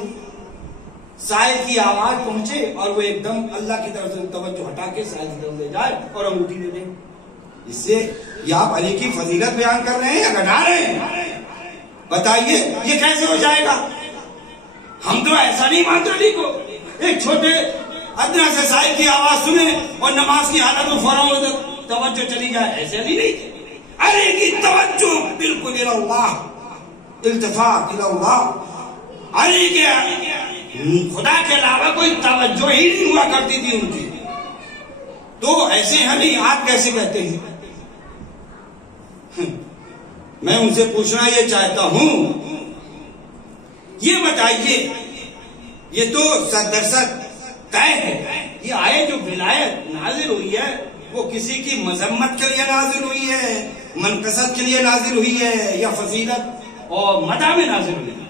سائل کی آواز پہنچے اور وہ ایک دم اللہ کی طرف سے توجہ ہٹا کے سائل کی طرف لے جائے اور انگوٹھی دے دے. اس سے یہ آپ علی کی فضیلت بیان کر رہے ہیں یا گھٹا رہے ہیں؟ بتائیے یہ کیسے ہو جائے گا؟ ہم تو ایسا نہیں مانتے علی کو. ایک چھوٹے ادنا سے سائل کی آواز سنے اور نماز کی حالت میں فوراً توجہ چلی جائے، ایسے علی نہیں. علی کی توجہ بالکل الی اللہ، التفات الی اللہ. علی کے خدا کے علاوہ کوئی توجہ ہی نہیں ہوا کرتی تھی ان کی. تو ایسے علی آپ کیسے کہتے ہیں؟ میں ان سے پوچھنا یہ چاہتا ہوں، یہ بتائیے یہ تو صد طے ہے، یہ آیت جو ولایت نازل ہوئی ہے وہ کسی کی مذمت کے لیے نازل ہوئی ہے، منقصت کے لیے نازل ہوئی ہے، یا فضیلت اور مدح میں نازل ہوئی ہے؟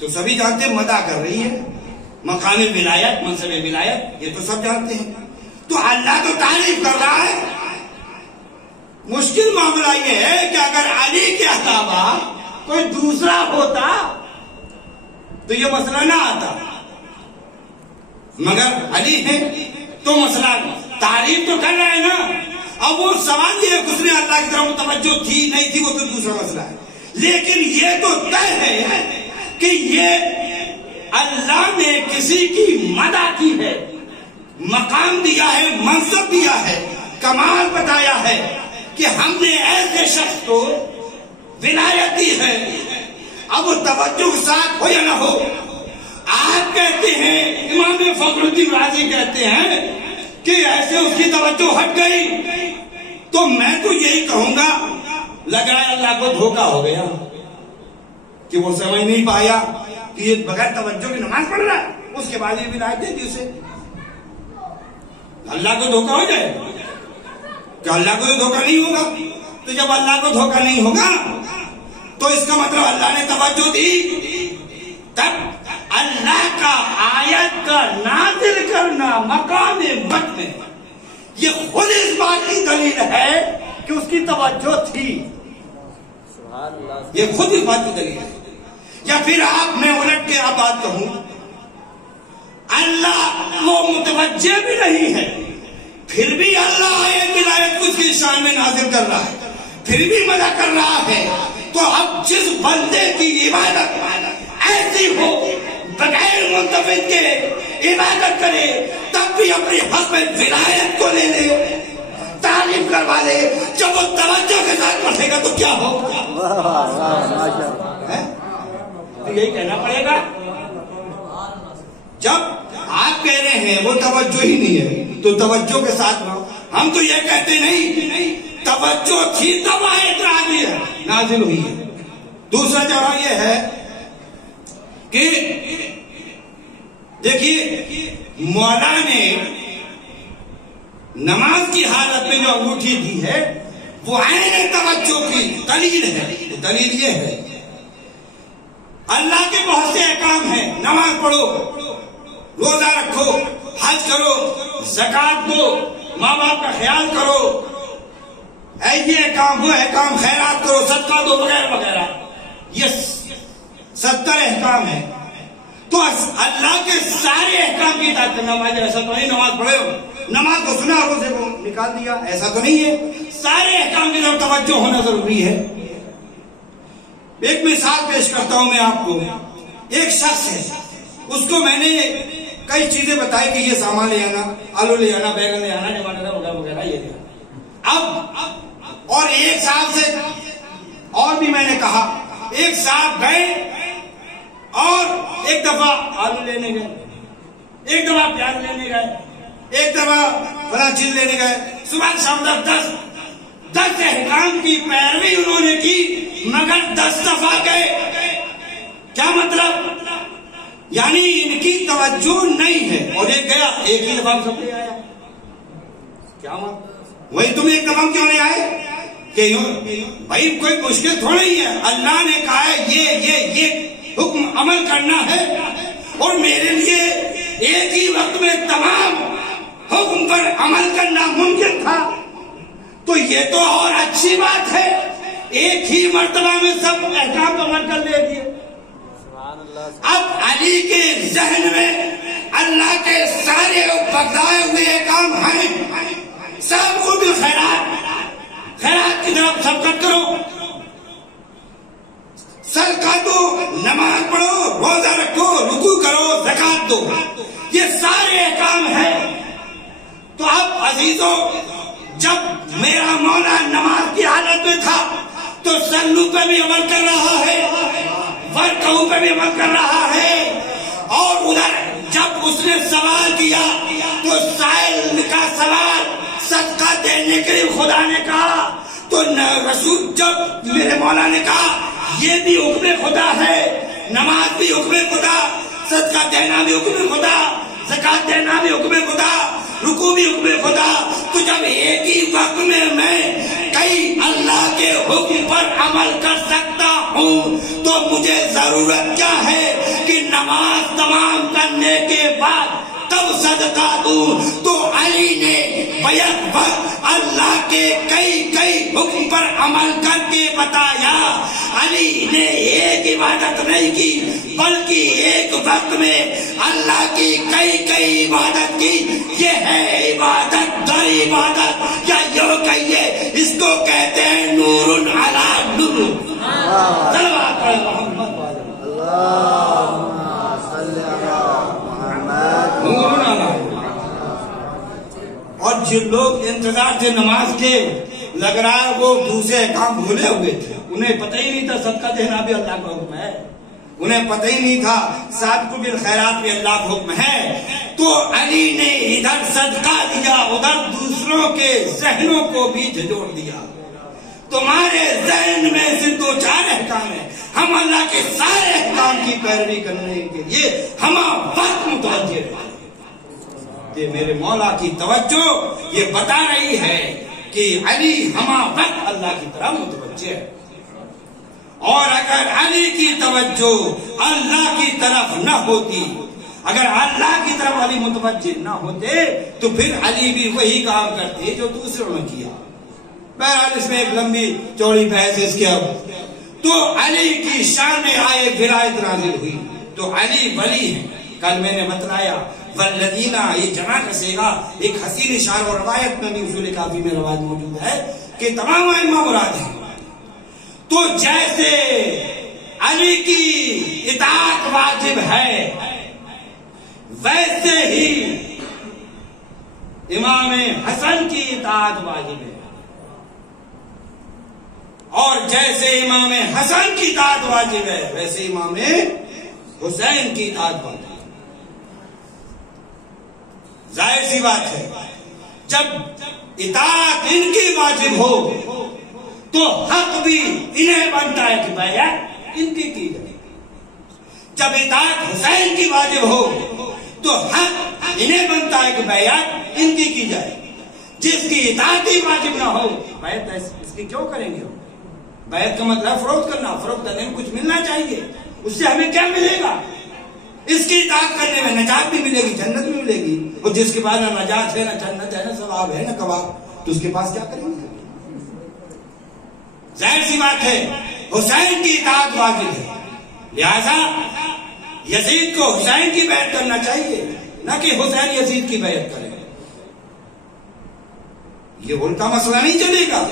تو سبھی جانتے ہیں مدح کر رہی ہے، مقام ولایت منصب ولایت یہ تو سب جانتے ہیں. تو اللہ تو تعریف کر رہا ہے. مشکل معاملہ یہ ہے کہ اگر علی کے علاوہ کوئی دوسرا ہوتا تو یہ مسئلہ نہ آتا، مگر علی ہے تو مسئلہ تعریف تو کر رہا ہے نا. اب وہ سوال یہ اس نے اللہ کی طرف توجہ تھی نہیں تھی وہ تو دوسرا مسئلہ ہے، لیکن یہ تو طے ہے کہ یہ اللہ نے کسی کی مدح کی ہے، مقام دیا ہے، منصب دیا ہے، کمال بتایا ہے کہ ہم نے ایسے شخص کو ولایت دی ہے. اب وہ توجہ کے ساتھ ہو یا نہ ہو. آپ کہتے ہیں، امام فخر الدین رازی کہتے ہیں کہ ایسے اس کی توجہ ہٹ گئی تو میں تو یہی کہوں گا لگ رہا ہے اللہ کو دھوکہ ہو گیا کہ وہ سمجھ نہیں پایا کہ یہ بغیر توجہ کی نماز پڑھ رہا ہے، اس کے بعد یہ ولایت دے دی اسے. اللہ کو دھوکہ ہو جائے کہ اللہ کو دھوکہ نہیں ہوگا. تو جب اللہ کو دھوکہ نہیں ہوگا تو اس کا مطلب اللہ نے توجہ دی. تب اللہ کا آیت کا نازل کرنا مقام مت میں یہ خود اس بات کی دلیل ہے کہ اس کی توجہ تھی. یہ خود اس بات کی دلیل ہے. یا پھر آپ میں الٹ کے آپ بات کہوں، اللہ وہ متوجہ بھی نہیں ہے، پھر بھی اللہ ایک ولایت کو اس کی شان میں نازل کر رہا ہے، پھر بھی مدح کر رہا ہے۔ تو اب جس بندے کی عبادت ایسی ہو بغیر منتفض کے عبادت کرے، تب بھی اپنی حق میں ولایت کو لے لے، تعریف کروا لے، جب وہ توجہ کے ساتھ پڑھے گا تو کیا ہوگا؟ یہی کہنا پڑے گا۔ جب آپ کہہ رہے ہیں وہ توجہ ہی نہیں ہے تو توجہ کے ساتھ نہ، ہم تو یہ کہتے نہیں توجہ تھی تب آیت نازل ہوئی ہے۔ دوسرا جواب یہ ہے کہ دیکھیے مولا نے نماز کی حالت میں جو انگوٹھی دی ہے وہ عین توجہ کی دلیل ہے۔ دلیل یہ ہے اللہ کے بہت سے احکام ہیں، نماز پڑھو، روزہ رکھو، حج کرو، زکات دو، ماں باپ کا خیال کرو، یہ احکام وہ احکام، خیرات کرو، صدقہ دو، وغیرہ وغیرہ، یہ 70 احکام ہیں۔ تو اللہ کے سارے احکام کی اطاعت کرنا واجب، ایسا تو نہیں نماز پڑھے ہو، نماز کو سنا، روزے کو نکال دیا، ایسا تو نہیں ہے۔ سارے احکام کی طرف توجہ ہونا ضروری ہے۔ ایک مثال پیش کرتا ہوں میں آپ کو۔ ایک شخص ہے، اس کو میں نے کئی چیزیں بتائی کہ یہ سامان لے آنا، آلو لے آنا، بیگن لے آنا، ٹماٹر وغیرہ وغیرہ، یہ لے آنا۔ اب اور ایک صاحب سے اور بھی میں نے کہا، ایک صاحب گئے اور ایک دفعہ آلو لینے گئے، ایک دفعہ پیاز لینے گئے، ایک دفعہ فلاں چیز لینے گئے، صبح شام 10 احکام کی پیروی انہوں نے کی، مگر 10 دفعہ گئے۔ کیا مطلب؟ یعنی ان کی توجہ نہیں ہے، اور ایک گیا ایک ہی دفعہ سب لے آیا۔ کیا مطلب؟ وہی تم ایک دفعہ کیوں نہیں آئے؟ کہ بھائی کوئی مشکل تھوڑا ہی ہے، اللہ نے کہا ہے یہ حکم عمل کرنا ہے، اور میرے لیے ایک ہی وقت میں تمام حکم پر عمل کرنا ممکن تھا، تو یہ تو اور اچھی بات ہے، ایک ہی مرتبہ میں سب احکام عمل کر لے دیے۔ اب علی کے ذہن میں اللہ کے سارے بتائے ہوئے احکام ہیں، سب کو بھی خیرات کی طرف سبقت کرو، صدقہ دو، نماز پڑھو، روزہ رکھو، رکوع کرو، زکات دو، یہ سارے احکام ہیں۔ تو اب عزیزوں، جب میرا مولا نماز کی حالت میں تھا تو سلو پہ بھی عمل کر رہا ہے، ورکعو پہ بھی عمل کر رہا ہے، اور ادھر جب اس نے سوال کیا تو سائل کا سوال صدقہ دینے کے لیے خدا نے کہا، تو رسول جب میرے مولا نے کہا یہ بھی حکم خدا ہے، نماز بھی حکم خدا، صدقہ دینا بھی حکم خدا، زکات دینا بھی حکم خدا، رکوع بھی حکم خدا، تو جب ایک ہی وقت میں کئی اللہ کے حکم پر عمل کر سکتا ہوں تو مجھے ضرورت کیا ہے کہ نماز تمام کرنے کے بعد تب صدقہ دوں؟ تو علی نے بیک وقت اللہ کے کئی حکم پر عمل کر کے بتایا۔ علی نے ایک عبادت نہیں کی بلکہ ایک وقت میں اللہ کی کئی عبادت کی۔ یہ ہے عبادت در عبادت، یا یوں کہیے اس کو کہتے ہیں نور علی نور۔ صلوات پڑھیں محمد اللہم صلی علی محمد۔ اور جن لوگ انتظار تھے نماز کے، لگ رہا ہے وہ دوسرے کام بھولے ہوئے تھے، انہیں پتہ ہی نہیں تھا صدقہ دینا بھی اللہ کا حکم ہے، انہیں پتہ ہی نہیں تھا سابقو بالخیرات بھی اللہ کا حکم ہے۔ تو علی نے ادھر صدقہ دیا، ادھر دوسروں کے ذہنوں کو بھی جھنجھوڑ دیا۔ تمہارے ذہن میں صرف 2-4 احکام ہیں، ہم اللہ کے سارے احکام کی پیروی کرنے کے لیے ہم وقت متوجہ رہے۔ کہ میرے مولا کی توجہ یہ بتا رہی ہے کہ علی ہما وقت اللہ کی طرف متوجہ ہے، اور اگر علی کی توجہ اللہ کی طرف نہ ہوتی، اگر اللہ کی طرف علی متوجہ نہ ہوتے تو پھر علی بھی وہی کام کرتے جو دوسروں نے کیا۔ بہرحال اس میں ایک لمبی چوڑی بحث ہے اس کے۔ اب تو علی کی شان میں آئے ولایت نازل ہوئی، تو علی ولی ہے۔ کل میں نے بتلایا والذین، یہ جمع کسے گا. ایک حسین اشارہ اور روایت میں بھی اصول کافی میں روایت موجود ہے کہ تمام ائمہ مراد ہیں. تو جیسے علی کی اطاعت واجب ہے ویسے ہی امام حسن کی اطاعت واجب ہے، اور جیسے امام حسن کی اطاعت واجب ہے ویسے امام حسین کی اطاعت واجب ہے. ظاہر سی بات ہے جب اطاعت ان کی واجب ہو تو حق بھی انہیں بنتا ہے کہ بیعت ان کی جائے. جب اطاعت حسین کی واجب ہو تو حق انہیں بنتا ہے کہ بیعت ان کی جائے. جس کی اطاعت ہی واجب نہ ہو بیعت اس کی کیوں کریں گے؟ بیعت کا مطلب فروخت کرنا، فروخت کرنے میں کچھ ملنا چاہیے. اس سے ہمیں کیا ملے گا؟ اس کی اطاعت کرنے میں نجات بھی ملے گی، جنت بھی ملے گی. اور جس کے پاس نہ نجات ہے، نہ جنت ہے، نہ ثواب ہے، نہ کباب، تو اس کے پاس کیا کریں گے؟ ظاہر سی بات ہے حسین کی اطاعت واجب ہے، لہذا یزید کو حسین کی بیعت کرنا چاہیے، نہ کہ حسین یزید کی بیعت کرے. یہ الٹا مسئلہ نہیں چلے گا.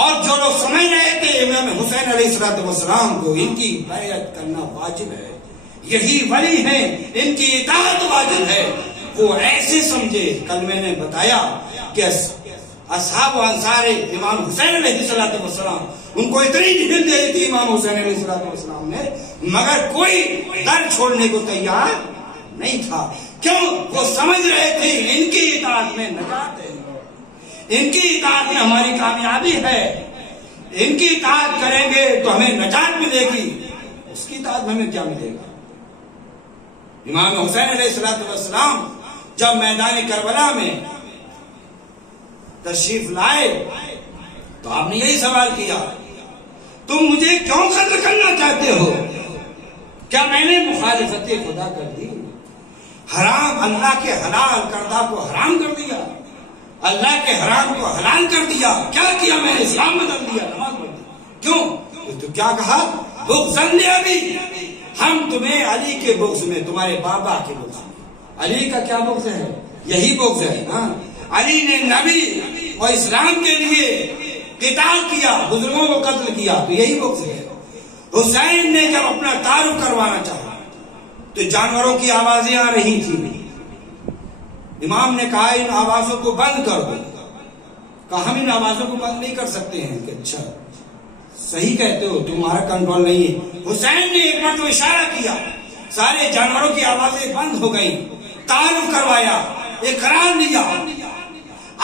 اور جو لوگ سمجھ رہے تھے امام حسین علیہ السلام کو ان کی بیعت کرنا واجب ہے، یہی ولی ہیں، ان کی اطاعت واجب ہے، وہ ایسے سمجھے. کل میں نے بتایا کہ اصحاب و انصار امام حسین علیہ السلام ان کو اتنی ڈھیل دے دی تھی امام حسین علیہ السلام نے، مگر کوئی در چھوڑنے کو تیار نہیں تھا. کیوں؟ وہ سمجھ رہے تھے ان کی اطاعت میں نجات ہے، ان کی اطاعت میں ہماری کامیابی ہے، ان کی اطاعت کریں گے تو ہمیں نجات ملے گی. اس کی اطاعت میں ہمیں کیا ملے گا؟ امام حسین علیہ السلام جب میدان کربلا میں تشریف لائے تو آپ نے یہی سوال کیا، تم مجھے کیوں قتل کرنا چاہتے ہو؟ کیا میں نے مخالفت خدا کر دی؟ حرام اللہ کے حلال کردہ کو حرام کر دیا، اللہ کے حرام کو حلال کر دیا؟ کیا کیا میں نے؟ اسلام بدل دیا، نماز پڑھ دی. کیوں؟ تو کیا کہا؟ بغض ابی، ہم تمہیں علی کے بغض میں، تمہارے بابا کے بغض میں. علی کا کیا بغض ہے؟ یہی بغض ہے. ہاں، علی نے نبی اور اسلام کے لیے قتال کیا، بزرگوں کو قتل کیا، تو یہی بغض ہے. حسین نے جب اپنا تعارف کروانا چاہا تو جانوروں کی آوازیں آ رہی تھی. امام نے کہا ان آوازوں کو بند کر دو. کہا ہم ان آوازوں کو بند نہیں کر سکتے ہیں. کہ اچھا صحیح کہتے ہو، تمہارا کنٹرول نہیں ہے. حسین نے ایک مرتبہ اشارہ کیا، سارے جانوروں کی آوازیں بند ہو گئی. تعارف کروایا، اقرار لیا،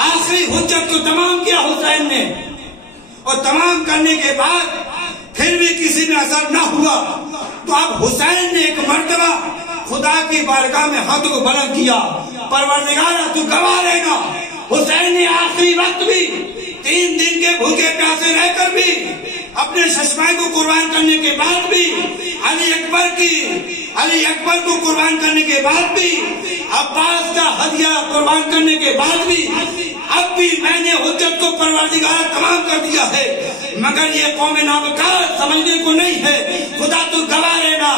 آخری حجت کو تمام کیا حسین نے. اور تمام کرنے کے بعد پھر بھی کسی میں اثر نہ ہوا تو اب حسین نے ایک مرتبہ خدا کی بارگاہ میں ہاتھ کو بلند کیا، پروردگارا تو گواہ رہنا. حسین نے آخری وقت بھی 3 دن کے بھوکے پیاسے رہ کر بھی اپنے ششمائے کو قربان کرنے کے بعد بھی، علی اکبر کو قربان کرنے کے بعد بھی، عباس کا ہدیہ قربان کرنے کے بعد بھی، اب بھی میں نے حجت کو پروردگار تمام کر دیا ہے، مگر یہ قوم نابکار سمجھنے کو نہیں ہے. خدا تو گواہ رہنا،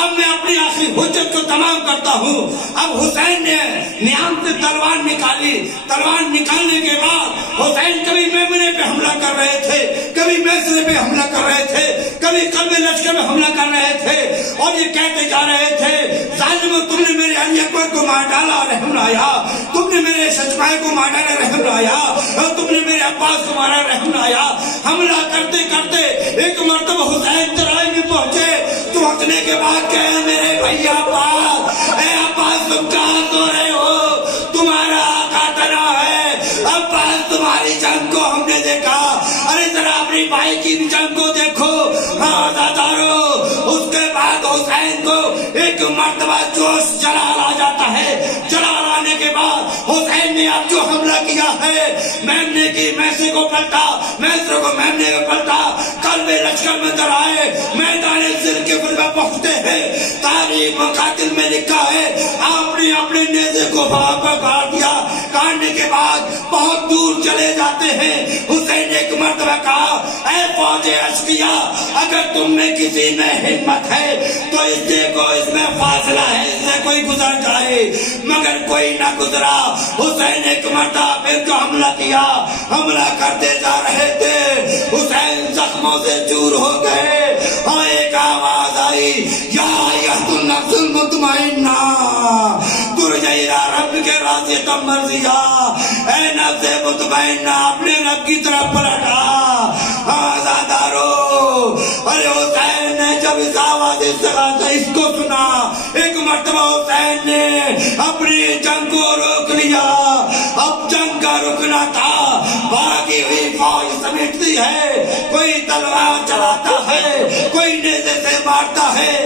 اب میں اپنی آخری حجت کو تمام کرتا ہوں. اب حسین نے نیام سے تلوار نکالی. تلوار نکالنے کے بعد حسین کبھی میمنے پہ حملہ کر رہے تھے، کبھی میسرے پہ حملہ کر رہے تھے، کبھی قلب لشکر میں حملہ کر رہے تھے، اور یہ کہتے جا رہے تھے ظالمو تم نے میرے علی اکبر کو مار ڈالا رحم لایا، تم نے میرے ششمائے کو مار ڈالا رحم لایا، اور تم نے میرے عباس کو مارا رحم لایا. حملہ کرتے کرتے ایک مرتبہ حسین ترائی میں پہنچے تو ہنسنے کے بعد کہے میرے بھیا عباس، اے عباس تم کہاں سو رہے ہو؟ تمہارا آقا تنا ہے. عباس تمہاری جنگ کو ہم نے دیکھا، ارے ذرا اپنی بھائی کی بھی جنگ کو دیکھو. دارو اس کے بعد حسین کو ایک مرتبہ جوش جلال آ جاتا ہے. جلال آنے کے بعد حسین نے اب جو حملہ کیا ہے، میمنے کی میسے کو پلٹا، میسرے کو میمنے کو پلٹا، قلب لشکر میں در آئے، میدان زر کے پر پہنچتے ہیں. تاریخ مقاتل میں لکھا ہے آپ نے اپنے نیزے کو وہاں پر گاڑ دیا. مارنے کے بعد بہت دور چلے جاتے ہیں. حسین نے ایک مرتبہ کہا اے فوج اشقیا اگر تم میں کسی میں ہمت ہے تو اس دیکھو اس میں فاصلہ ہے اس سے کوئی گزر جائے. مگر کوئی نہ گزرا. حسین ایک مرتبہ پھر جو حملہ کیا حملہ کرتے جا رہے تھے. حسین زخموں سے چور ہو گئے. اور ایک آواز آئی یا ایھا النفس المطمئنہ ترجعی الی ربک راضیۃ مرضیہ. اے نفس مطمئنہ اپنے رب کی طرف پلٹ آ آزادارو. ارے حسین نے جب اس آواز اس کو سنا ایک مرتبہ حسین نے اپنی جنگ کو روک لیا. اب جنگ کا رکنا تھا. بھاگی ہوئی فوج سمیٹتی ہے. کوئی تلوار چلاتا ہے کوئی نیزے سے مارتا ہے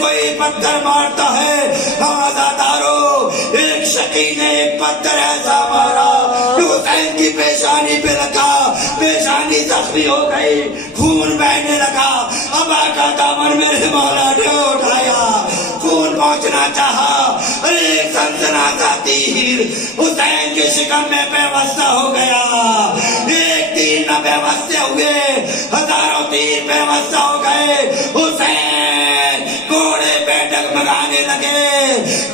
کوئی پتھر مارتا ہے. آزادارو ایک شقی نے ایک پتھر ایسا مارا حسین کی پیشانی پہ لگا. پیشانی زخمی ہو گئی خون بہنے لگا. اب آقا دامن میرے مولا نے اٹھایا خون پہنچنا چاہا. ایک سنسناتا تیر حسین کے شکم میں پیوستہ ہو گیا. ایک تیر نہ پیوستے ہوئے ہزاروں تیر پیوستہ ہو گئے. حسین گھوڑے پہ ڈگمگانے لگے.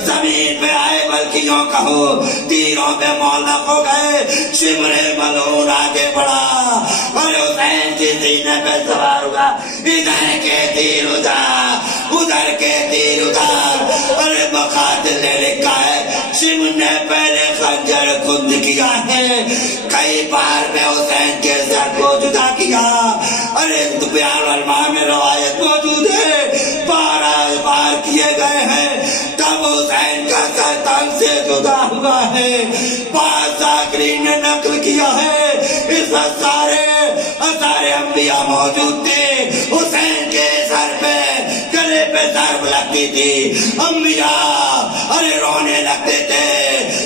زمین پہ آئے بلکہ یوں کہو تیروں پہ معلق ہو گئے. شمر ملعون آگے بڑھا اور حسین کی سینے پہ سوار ہوا. ادھر کے تیر ادھر ادھر کے تیر ادھر. ارے مقاتل نے لکھا ہے شمر نے پہلے خنجر خند کیا ہے کئی بار میں حسین کے سر کو جدا کیا. ارے بیان علماء میں روایت موجود ہے بار کیے گئے ہیں تب حسین کا سر تن سے جدا ہوا ہے. بعض ذاکرین نے نقل کیا ہے اس میں سارے انبیاء موجود تھے. حسین کے سر پہ گلے پہ ضرب لگتی تھی. انبیاء ارے رونے لگتے تھے.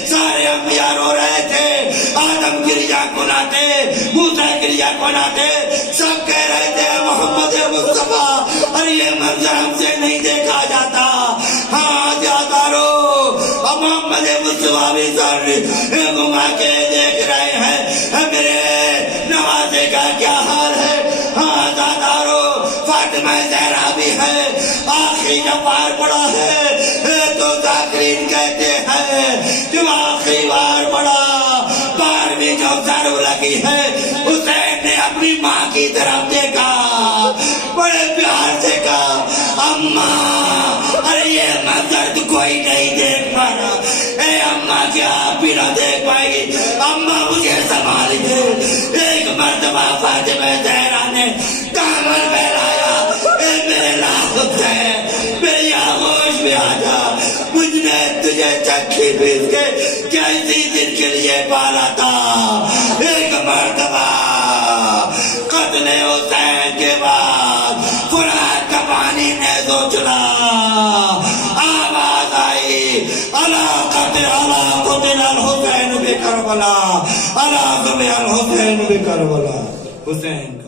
سارے انبیاء رو رہے تھے. آدم گریا کناتے موسیٰ گریا کناتے سب کہہ رہے تھے محمد مصطفیٰ. اور یہ منظر ہم سے نہیں دیکھا جاتا. ہاں جادارو اب محمد مصطفیٰ بھی سر گھما کے دیکھ رہے ہیں میرے نوازے کا کیا حال ہے. ہاں جادارو فاطمہ زہرا بھی ہے. آخری جب بار پڑا ہے تو ذاکرین کہتے ہیں جو آخری بار پڑا بار بھی جو ضرب لگی ہے. حسین نے اپنی ماں کی طرف دیکھا بڑے پیار سے کہا اماں ارے یہ منظر تو کوئی نہیں دیکھ پا رہا. اے اماں کیا آپ بھی نہ دیکھ پائے گی. اماں مجھے سنبھالیے. ایک مرتبہ فاطمہ زہرا نے دامن پھیلایا. اے میرے لاحق ہے میری آغوش میں آ جا. مجھ نے تجھے چکی پیس کے کیسی دن کے لیے پالا تھا. ایک مرتبہ قتل حسین کے بعد فرات کا پانی نیزو چلا. آواز آئی الا قتل الحسین بکربلا الا قتل الحسین بکربلا. حسین